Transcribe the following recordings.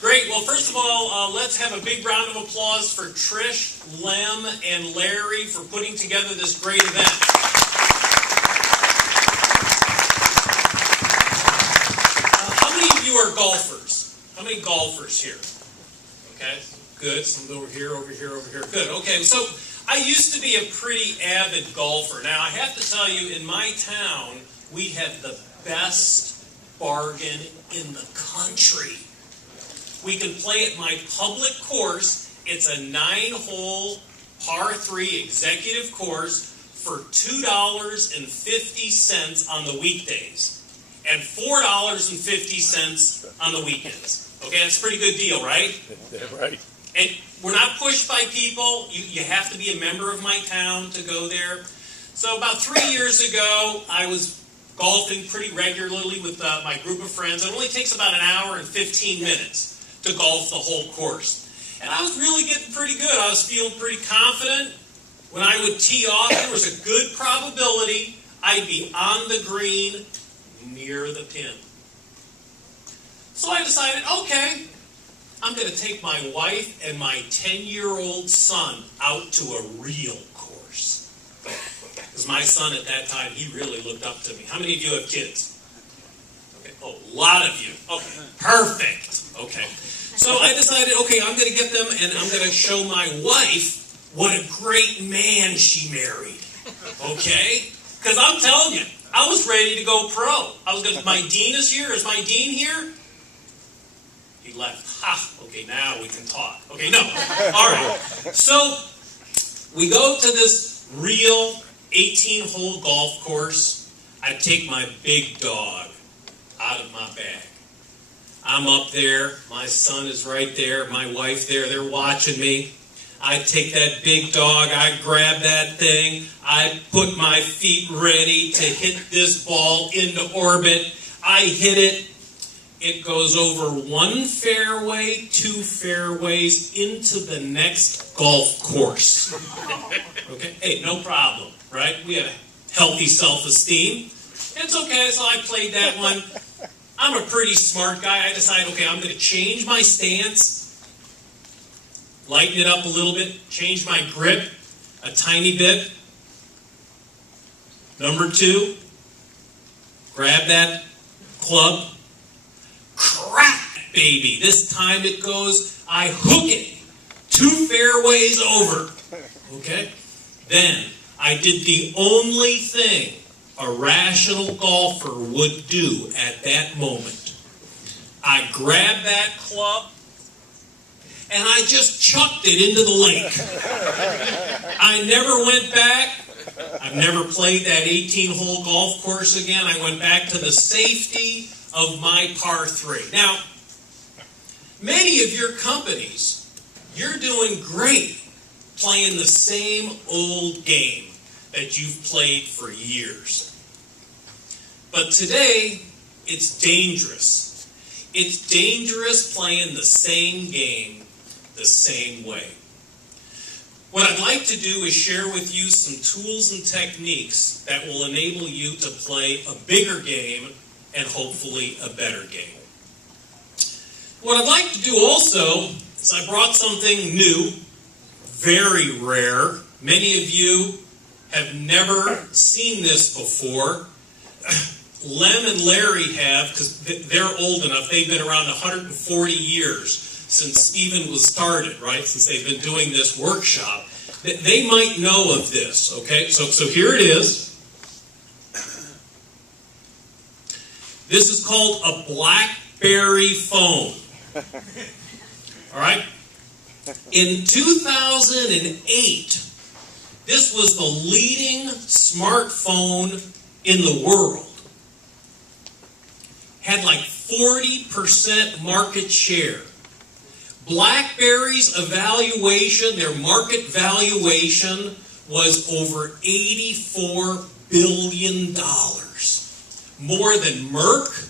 Great. Well, first of all, let's have a big round of applause for Trish, Lem, and Larry for putting together this great event. How many of you are golfers? How many golfers here? Okay, good. Some over here, over here, over here. Good. Okay, so I used to be a pretty avid golfer. Now, I have to tell you, in my town, we have the best bargain in the country. We can play at my public course. It's a 9-hole par 3 executive course for $2.50 on the weekdays and $4.50 on the weekends. Okay, that's a pretty good deal, right? Right. And we're not pushed by people. You have to be a member of my town to go there. So about 3 years ago, I was golfing pretty regularly with my group of friends. It only takes about an hour and 15 minutes to golf the whole course. And I was really getting pretty good. I was feeling pretty confident. When I would tee off, there was a good probability I'd be on the green near the pin. So I decided, okay, I'm going to take my wife and my 10-year-old son out to a real course. Because my son at that time, he really looked up to me. How many of you have kids? Okay. Oh, a lot of you. Okay, perfect. Okay. So I decided, okay, I'm going to get them and I'm going to show my wife what a great man she married. Okay? Because I'm telling you, I was ready to go pro. I was going to, my dean is here. Is my dean here? He left. Ha! Okay, now we can talk. Okay, no. All right. So we go to this real 18-hole golf course. I take my big dog out of my bag. I'm up there. My son is right there. My wife there. They're watching me. I take that big dog. I grab that thing. I put my feet ready to hit this ball into orbit. I hit it. It goes over one fairway, 2 fairways, into the next golf course. Okay? Hey, no problem, right? We have a healthy self-esteem. It's okay, so I played that one. I'm a pretty smart guy. I decided, okay, I'm going to change my stance, lighten it up a little bit, change my grip a tiny bit. Number 2, grab that club. Crack, baby. This time it goes, I hook it 2 fairways over. Okay? Then I did the only thing a rational golfer would do at that moment. I grabbed that club and I just chucked it into the lake. I never went back. I've never played that 18-hole golf course again. I went back to the safety of my par 3. Now, many of your companies, you're doing great playing the same old game that you've played for years. But today, it's dangerous. It's dangerous playing the same game the same way. What I'd like to do is share with you some tools and techniques that will enable you to play a bigger game and hopefully a better game. What I'd like to do also is I brought something new, very rare. Many of you have never seen this before. Lem and Larry have, because they're old enough. They've been around 140 years since Stephen was started, right? Since they've been doing this workshop. They might know of this, okay? So here it is. This is called a BlackBerry phone. All right? In 2008, this was the leading smartphone in the world. Had like 40% market share. BlackBerry's evaluation, their market valuation, was over $84 billion. More than Merck,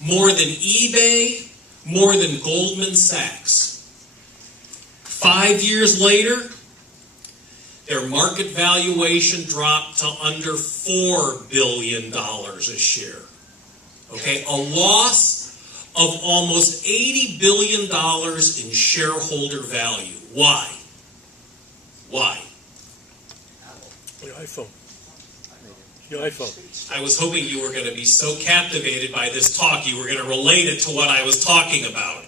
more than eBay, more than Goldman Sachs. 5 years later, their market valuation dropped to under $4 billion a share. Okay, a loss of almost $80 billion in shareholder value. Why? Why? Your iPhone. Your iPhone. I was hoping you were going to be so captivated by this talk, you were going to relate it to what I was talking about.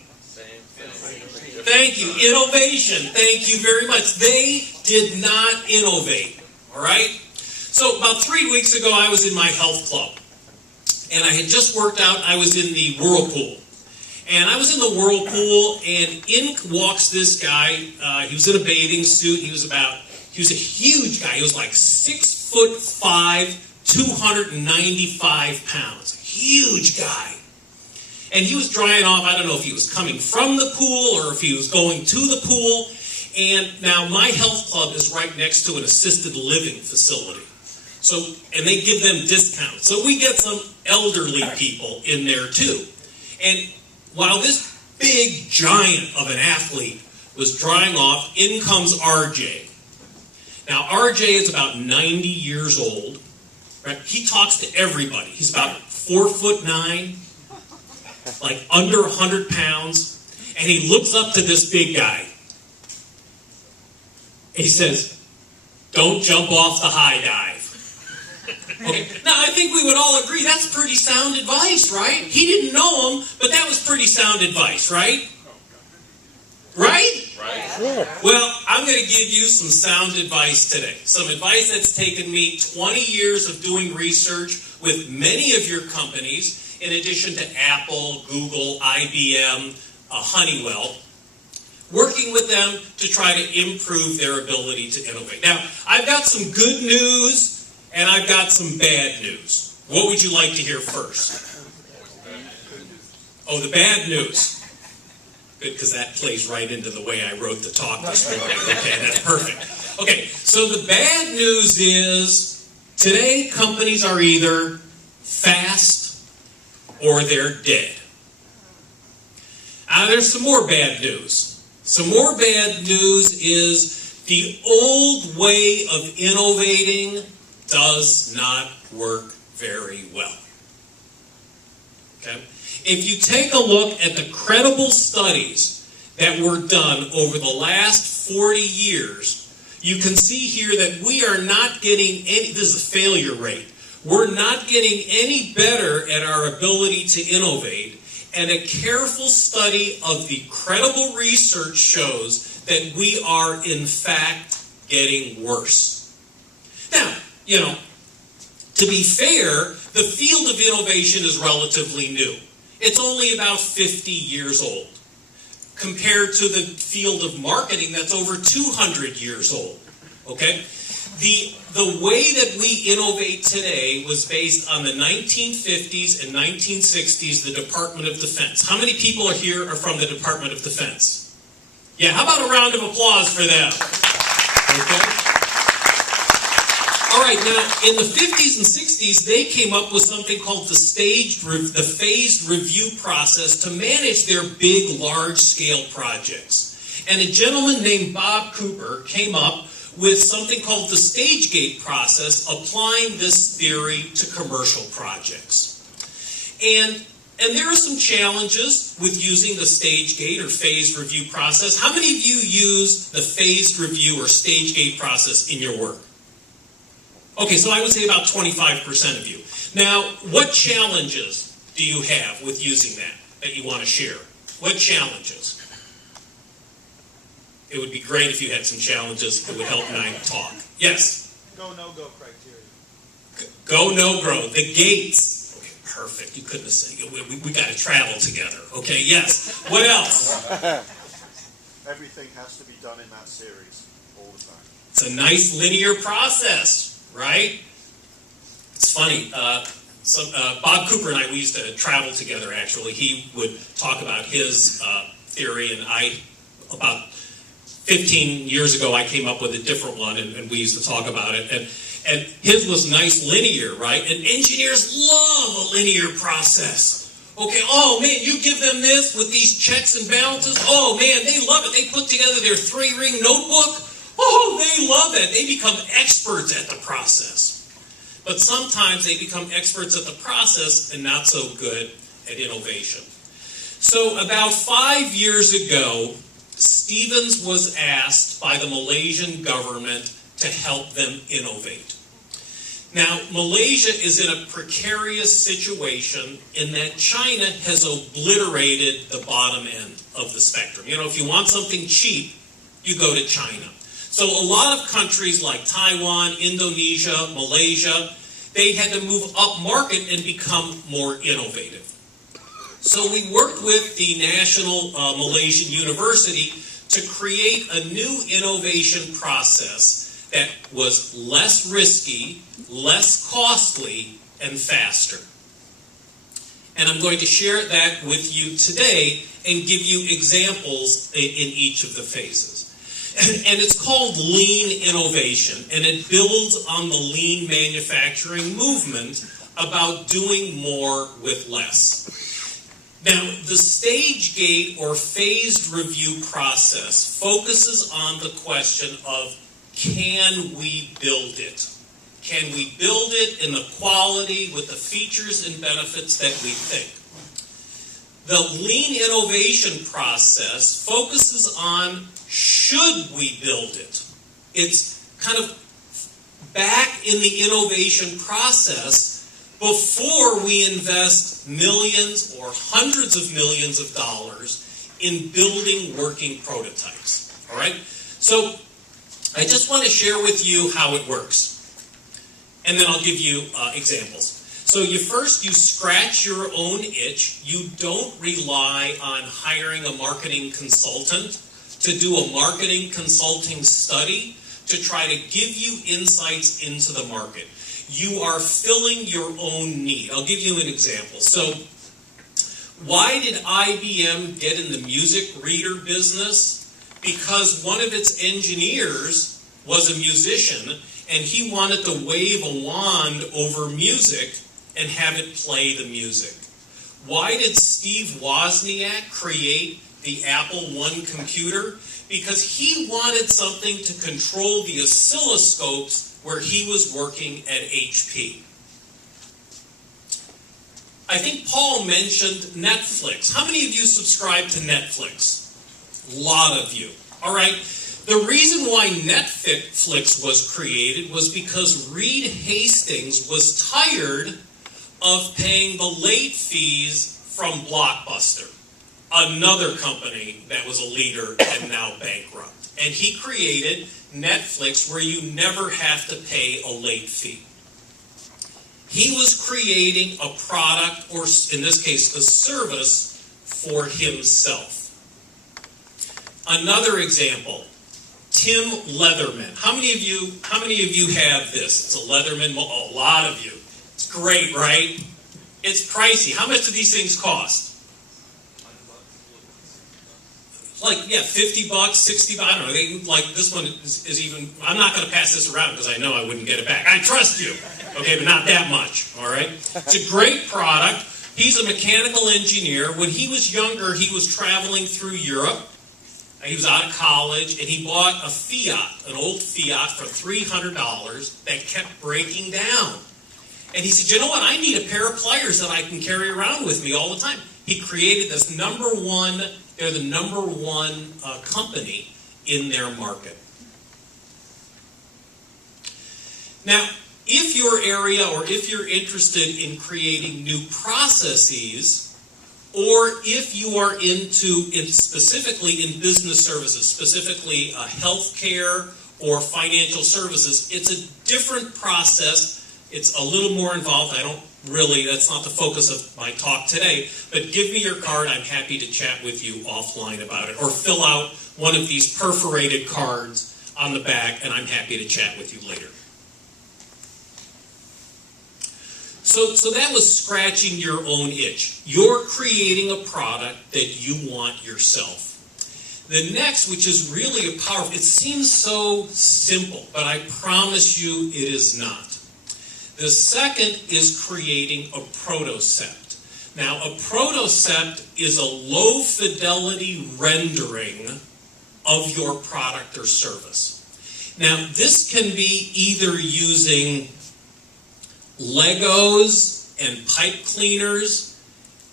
Thank you. Innovation. Thank you very much. They did not innovate. All right? So about 3 weeks ago, I was in my health club. And I had just worked out. I was in the whirlpool. And I was in the whirlpool, and in walks this guy. He was in a bathing suit. He was a huge guy. He was like 6'5", 295 pounds. Huge guy. And he was drying off. I don't know if he was coming from the pool or if he was going to the pool. And now my health club is right next to an assisted living facility. So, and they give them discounts. So we get some elderly people in there too. And while this big giant of an athlete was drying off, in comes RJ. Now RJ is about 90 years old. Right? He talks to everybody. He's about 4'9", like under 100 pounds. And he looks up to this big guy. He says, "Don't jump off the high dive." Okay. Now, I think we would all agree that's pretty sound advice, right? He didn't know him, but that was pretty sound advice, right? Right? Right. Sure. Well, I'm going to give you some sound advice today. Some advice that's taken me 20 years of doing research with many of your companies, in addition to Apple, Google, IBM, Honeywell, working with them to try to improve their ability to innovate. Now, I've got some good news and I've got some bad news. What would you like to hear first? Oh, the bad news. Good, because that plays right into the way I wrote the talk this morning. Okay, that's perfect. Okay, so the bad news is today companies are either fast or they're dead. Now, there's some more bad news. Some more bad news is the old way of innovating does not work very well. Okay? If you take a look at the credible studies that were done over the last 40 years, you can see here that we are not getting any, this is a failure rate, we're not getting any better at our ability to innovate. And a careful study of the credible research shows that we are, in fact, getting worse. Now, to be fair, the field of innovation is relatively new. It's only about 50 years old, compared to the field of marketing that's over 200 years old. Okay? The way that we innovate today was based on the 1950s and 1960s, the Department of Defense. How many people here are from the Department of Defense? Yeah, how about a round of applause for them? Okay. All right, now, in the 50s and 60s, they came up with something called the phased review process to manage their big, large-scale projects. And a gentleman named Bob Cooper came up with something called the stage gate process, applying this theory to commercial projects. And there are some challenges with using the stage gate or phased review process. How many of you use the phased review or stage gate process in your work? Okay, so I would say about 25% of you. Now, what challenges do you have with using that you want to share? What challenges? It would be great if you had some challenges that would help me talk. Yes? Go, no-go criteria. Go, no-go. The gates. Okay, perfect. You couldn't have said it. We got to travel together. Okay, yes. What else? Everything has to be done in that series all the time. It's a nice linear process, right? It's funny. Bob Cooper and I, we used to travel together, actually. He would talk about his theory, and about 15 years ago, I came up with a different one, and we used to talk about it. And his was nice linear, right? And engineers love a linear process. Okay, oh man, you give them this with these checks and balances. Oh man, they love it. They put together their 3-ring notebook. Oh, they love that. They become experts at the process. But sometimes they become experts at the process and not so good at innovation. So about 5 years ago, Stevens was asked by the Malaysian government to help them innovate. Now, Malaysia is in a precarious situation in that China has obliterated the bottom end of the spectrum. You know, if you want something cheap, you go to China. So a lot of countries like Taiwan, Indonesia, Malaysia, they had to move up market and become more innovative. So we worked with the National Malaysian University to create a new innovation process that was less risky, less costly, and faster. And I'm going to share that with you today and give you examples in each of the phases. And it's called lean innovation, and it builds on the lean manufacturing movement about doing more with less. Now, the stage gate or phased review process focuses on the question of, can we build it? Can we build it in the quality with the features and benefits that we think? The lean innovation process focuses on, should we build it? It's kind of back in the innovation process before we invest millions or hundreds of millions of dollars in building working prototypes. All right? So I just want to share with you how it works. And then I'll give you examples. So you scratch your own itch. You don't rely on hiring a marketing consultant to do a marketing consulting study to try to give you insights into the market. You are filling your own need. I'll give you an example. So why did IBM get in the music reader business? Because one of its engineers was a musician, and he wanted to wave a wand over music and have it play the music. Why did Steve Wozniak create the Apple I computer? Because he wanted something to control the oscilloscopes where he was working at HP. I think Paul mentioned Netflix. How many of you subscribe to Netflix? A lot of you. All right. The reason why Netflix was created was because Reed Hastings was tired of paying the late fees from Blockbuster, another company that was a leader and now bankrupt. And he created Netflix, where you never have to pay a late fee. He was creating a product, or in this case, a service for himself. Another example, Tim Leatherman. How many of you have this? It's a Leatherman. A lot of you. It's great, right? It's pricey. How much do these things cost? Like, yeah, $50, $60, I don't know. Like, this one is even, I'm not going to pass this around because I know I wouldn't get it back. I trust you. Okay, but not that much, all right? It's a great product. He's a mechanical engineer. When he was younger, he was traveling through Europe. He was out of college, and he bought a Fiat, an old Fiat, for $300 that kept breaking down. And he said, you know what? I need a pair of pliers that I can carry around with me all the time. He created this they're the number one company in their market. Now, if your area or if you're interested in creating new processes, or if you are specifically in business services, specifically healthcare or financial services, it's a different process. It's a little more involved. That's not the focus of my talk today, but give me your card. I'm happy to chat with you offline about it, or fill out one of these perforated cards on the back, and I'm happy to chat with you later. So that was scratching your own itch. You're creating a product that you want yourself. The next, which is really powerful, it seems so simple, but I promise you it is not. The second is creating a protocept. Now, a protocept is a low-fidelity rendering of your product or service. Now, this can be either using Legos and pipe cleaners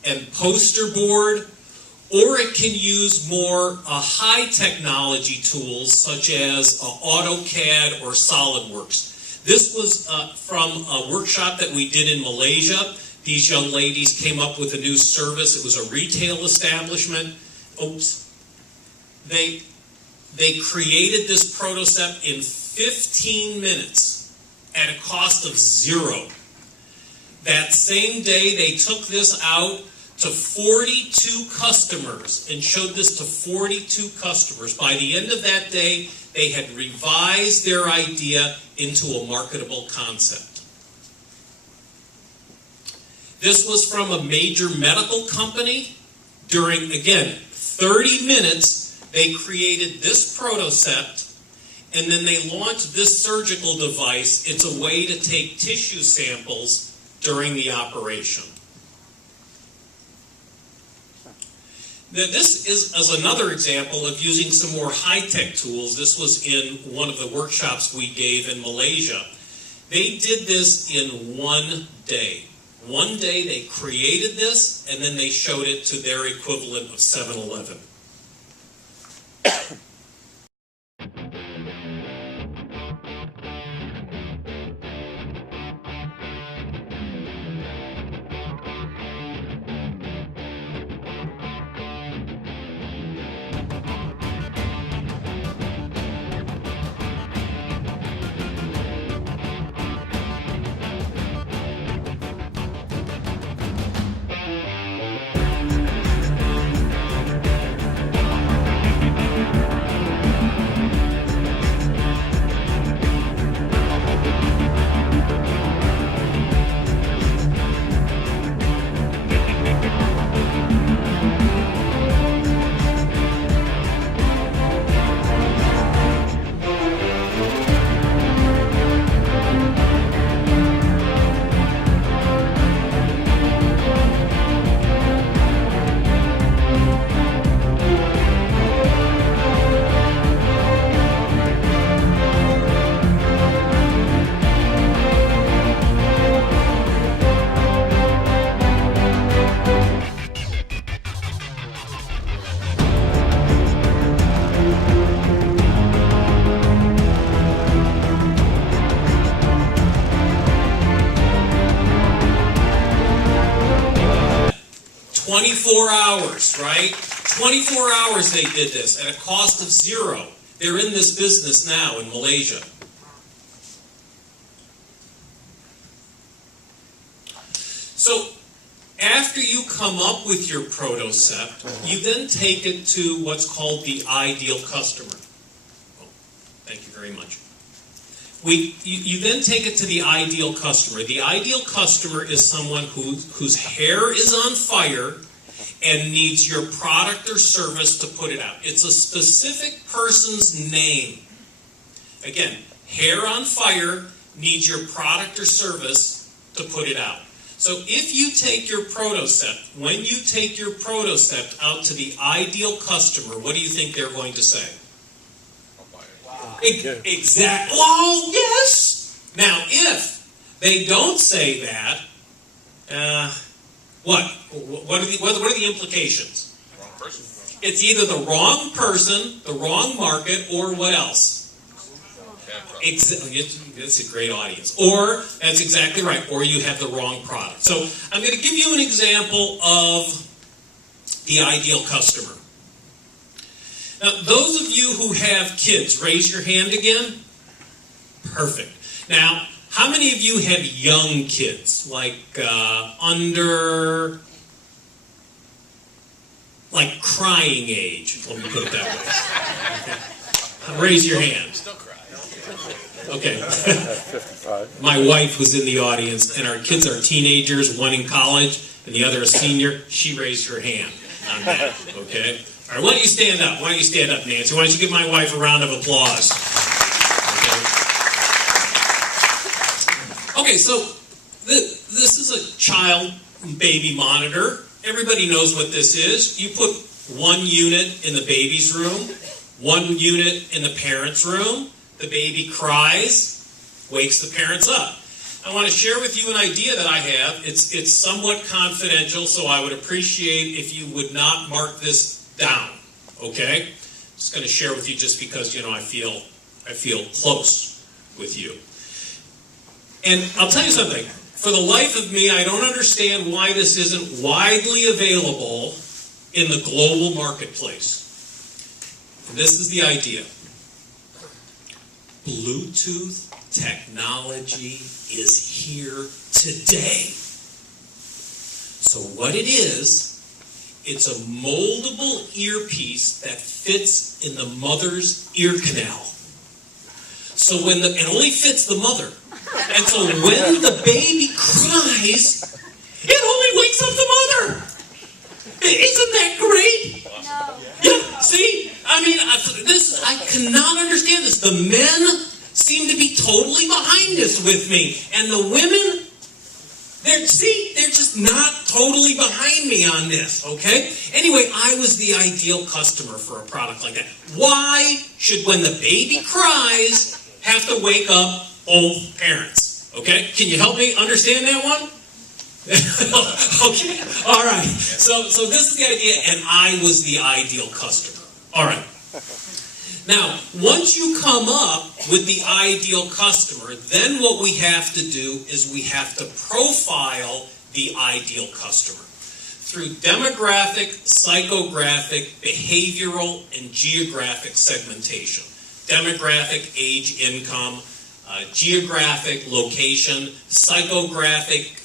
and poster board, or it can use more high technology tools such as AutoCAD or SolidWorks. This was from a workshop that we did in Malaysia. These young ladies came up with a new service. It was a retail establishment. They created this prototype in 15 minutes at a cost of $0. That same day, they took this out to 42 customers and showed this to 42 customers. By the end of that day, they had revised their idea into a marketable concept. This was from a major medical company. During, again, 30 minutes, they created this prototype, and then they launched this surgical device. It's a way to take tissue samples during the operation. Now, this is another example of using some more high-tech tools. This was in one of the workshops we gave in Malaysia. They did this in one day. One day they created this, and then they showed it to their equivalent of 7-Eleven. Hours, right? 24 hours they did this at a cost of $0. They're in this business now in Malaysia. So after you come up with your prototype, you then take it to what's called the ideal customer. Oh, thank you very much. You then take it to the ideal customer. The ideal customer is someone whose hair is on fire and needs your product or service to put it out. It's a specific person's name. Again, hair on fire, needs your product or service to put it out. So if you take your prototype, when you take your prototype out to the ideal customer, what do you think they're going to say? Wow. Exactly. Oh, yes! Now, if they don't say that, what are the implications? Wrong person. It's either the wrong person, the wrong market, or what else? That's a great audience. Or, that's exactly right, or you have the wrong product. So, I'm going to give you an example of the ideal customer. Now, those of you who have kids, raise your hand again. Perfect. Now, how many of you have young kids, like under, like crying age? Let me put it that way. Okay. Raise your hand. Still cry. Okay. 55. My wife was in the audience, and our kids are teenagers, one in college, and the other a senior. She raised her hand on that, okay? All right, why don't you stand up? Why don't you stand up, Nancy? Why don't you give my wife a round of applause? Okay, so this is a child baby monitor. Everybody knows what this is. You put one unit in the baby's room, one unit in the parent's room. The baby cries, wakes the parents up. I want to share with you an idea that I have. It's somewhat confidential, so I would appreciate if you would not mark this down. Okay? Just going to share with you just because, you know, I feel close with you. And I'll tell you something. For the life of me, I don't understand why this isn't widely available in the global marketplace. And this is the idea. Bluetooth technology is here today. So what it is, it's a moldable earpiece that fits in the mother's ear canal. So it only fits the mother. And so when the baby cries, it only wakes up the mother. Isn't that great? No. Yeah, see? I mean, I cannot understand this. The men seem to be totally behind this with me. And the women, they're just not totally behind me on this, okay? Anyway, I was the ideal customer for a product like that. Why should, when the baby cries, have to wake up both parents? Okay? Can you help me understand that one? Okay. All right. So this is the idea, and I was the ideal customer. All right. Now, once you come up with the ideal customer, then what we have to do is we have to profile the ideal customer through demographic, psychographic, behavioral, and geographic segmentation. Demographic, age, income, geographic, location, psychographic,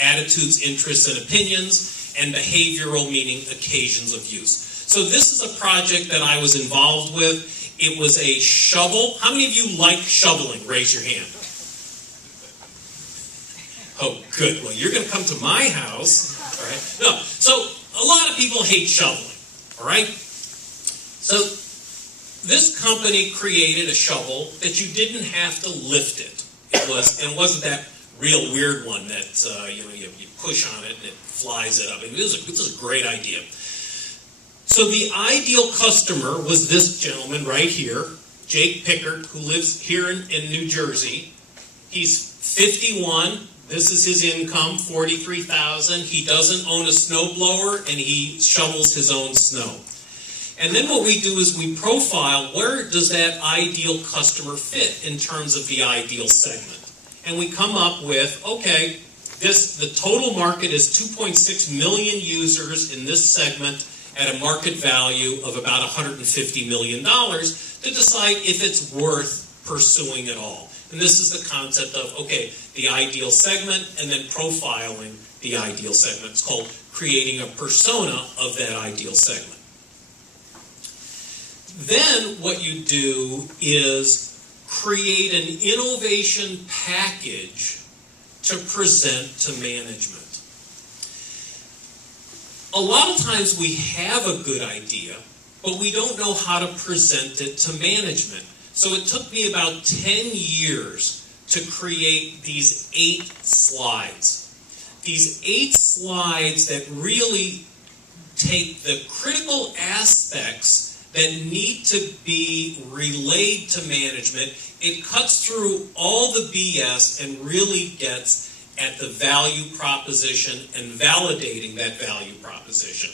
attitudes, interests, and opinions, and behavioral, meaning occasions of use. So this is a project that I was involved with. It was a shovel. How many of you like shoveling? Raise your hand. Oh, good. Well, you're going to come to my house. All right. No. So a lot of people hate shoveling. All right. So this company created a shovel that you didn't have to lift it. It wasn't that real weird one that you push on it and it flies it up. I mean, this is a great idea. So the ideal customer was this gentleman right here, Jake Pickard, who lives here in New Jersey. He's 51. This is his income, $43,000. He doesn't own a snowblower, and he shovels his own snow. And then what we do is we profile where does that ideal customer fit in terms of the ideal segment. And we come up with, okay, the total market is 2.6 million users in this segment at a market value of about $150 million to decide if it's worth pursuing at all. And this is the concept of, okay, the ideal segment and then profiling the ideal segment. It's called creating a persona of that ideal segment. Then what you do is create an innovation package to present to management. A lot of times we have a good idea, but we don't know how to present it to management. So it took me about 10 years to create these 8 slides. These 8 slides that really take the critical aspects that need to be relayed to management. It cuts through all the BS and really gets at the value proposition and validating that value proposition.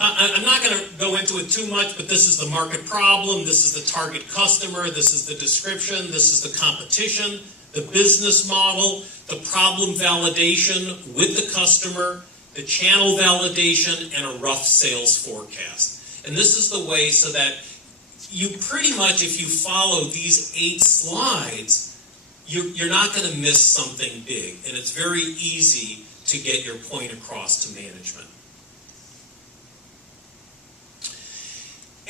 I'm not going to go into it too much, but this is the market problem, this is the target customer, this is the description, this is the competition, the business model, the problem validation with the customer, the channel validation, and a rough sales forecast. And this is the way so that you pretty much, if you follow these 8 slides, you're not going to miss something big. And it's very easy to get your point across to management.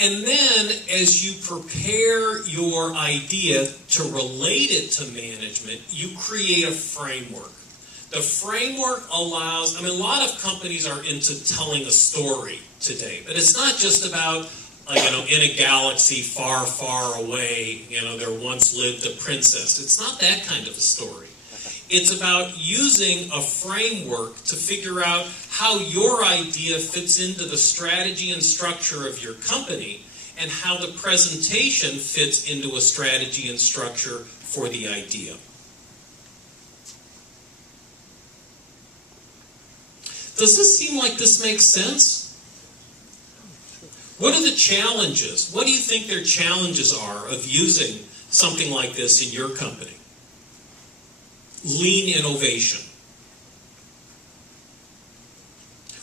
And then, as you prepare your idea to relate it to management, you create a framework. The framework allows, a lot of companies are into telling a story today, but it's not just about, in a galaxy far, far away, there once lived a princess. It's not that kind of a story. It's about using a framework to figure out how your idea fits into the strategy and structure of your company and how the presentation fits into a strategy and structure for the idea. Does this seem like this makes sense? What are the challenges? What do you think their challenges are of using something like this in your company? Lean innovation.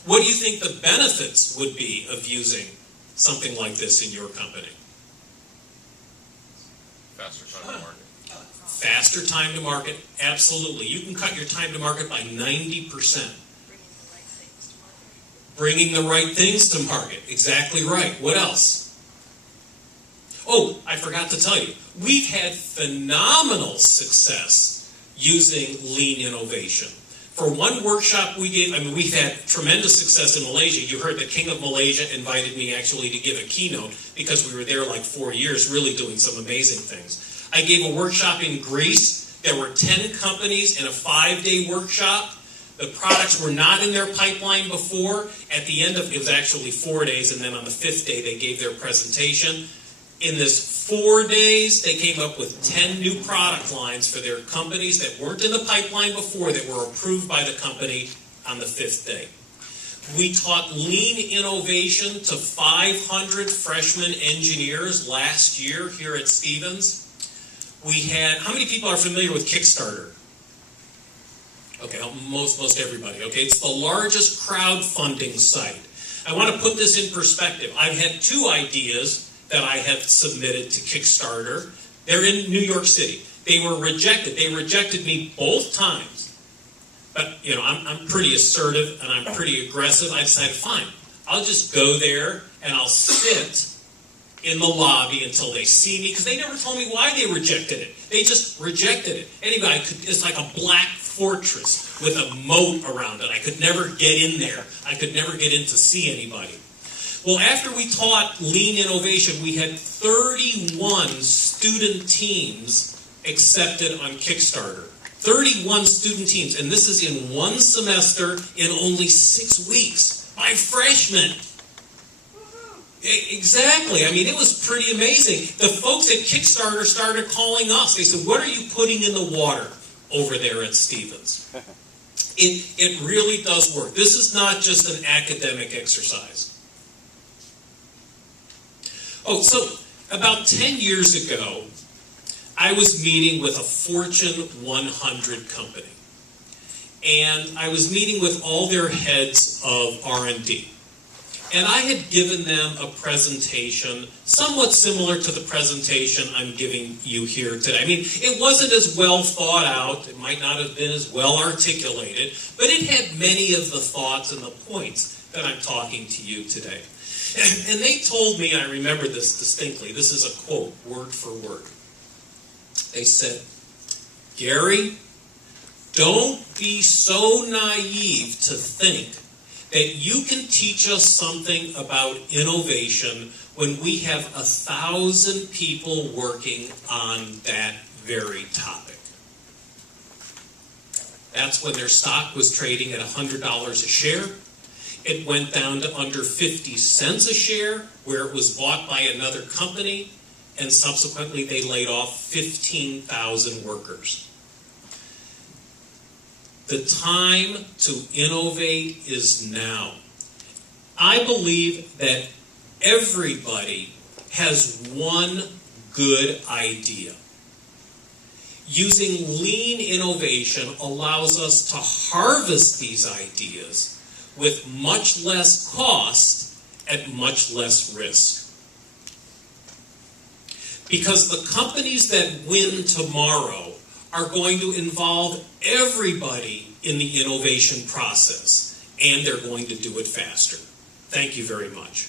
What do you think the benefits would be of using something like this in your company? Faster time to market. Faster time to market, absolutely. You can cut your time to market by 90%. Bringing the right things to market, exactly right. What else? Oh, I forgot to tell you, we've had phenomenal success using lean innovation. For one workshop we gave, we've had tremendous success in Malaysia. You heard the King of Malaysia invited me actually to give a keynote because we were there like 4 years really doing some amazing things. I gave a workshop in Greece. There were 10 companies in a 5-day workshop. The products were not in their pipeline before. At the end of it was actually 4 days, and then on the 5th day they gave their presentation. In this 4 days, they came up with 10 new product lines for their companies that weren't in the pipeline before that were approved by the company on the 5th day. We taught lean innovation to 500 freshman engineers last year here at Stevens. We had, how many people are familiar with Kickstarter? Okay, most everybody. Okay, it's the largest crowdfunding site. I want to put this in perspective. I've had 2 ideas that I have submitted to Kickstarter. They're in New York City. They were rejected. They rejected me both times. But, you know, I'm pretty assertive and I'm pretty aggressive. I decided, fine, I'll just go there and I'll sit in the lobby until they see me, because they never told me why they rejected it. They just rejected it. Anyway, it's like a black fortress with a moat around it. I could never get in there. I could never get in to see anybody. Well, after we taught lean innovation, we had 31 student teams accepted on Kickstarter. 31 student teams, and this is in 1 semester in only 6 weeks by freshmen. Exactly. I mean, it was pretty amazing. The folks at Kickstarter started calling us. They said, what are you putting in the water over there at Stevens? It really does work. This is not just an academic exercise. Oh, so about 10 years ago, I was meeting with a Fortune 100 company. And I was meeting with all their heads of R&D. And I had given them a presentation somewhat similar to the presentation I'm giving you here today. I mean, it wasn't as well thought out. It might not have been as well articulated, but it had many of the thoughts and the points that I'm talking to you today. And they told me, I remember this distinctly, this is a quote, word for word. They said, Gary, don't be so naive to think that you can teach us something about innovation when we have 1,000 people working on that very topic. That's when their stock was trading at $100 a share. It went down to under 50 cents a share, where it was bought by another company, and subsequently they laid off 15,000 workers. The time to innovate is now. I believe that everybody has one good idea. Using lean innovation allows us to harvest these ideas with much less cost at much less risk. Because the companies that win tomorrow are going to involve everybody in the innovation process, and they're going to do it faster. Thank you very much.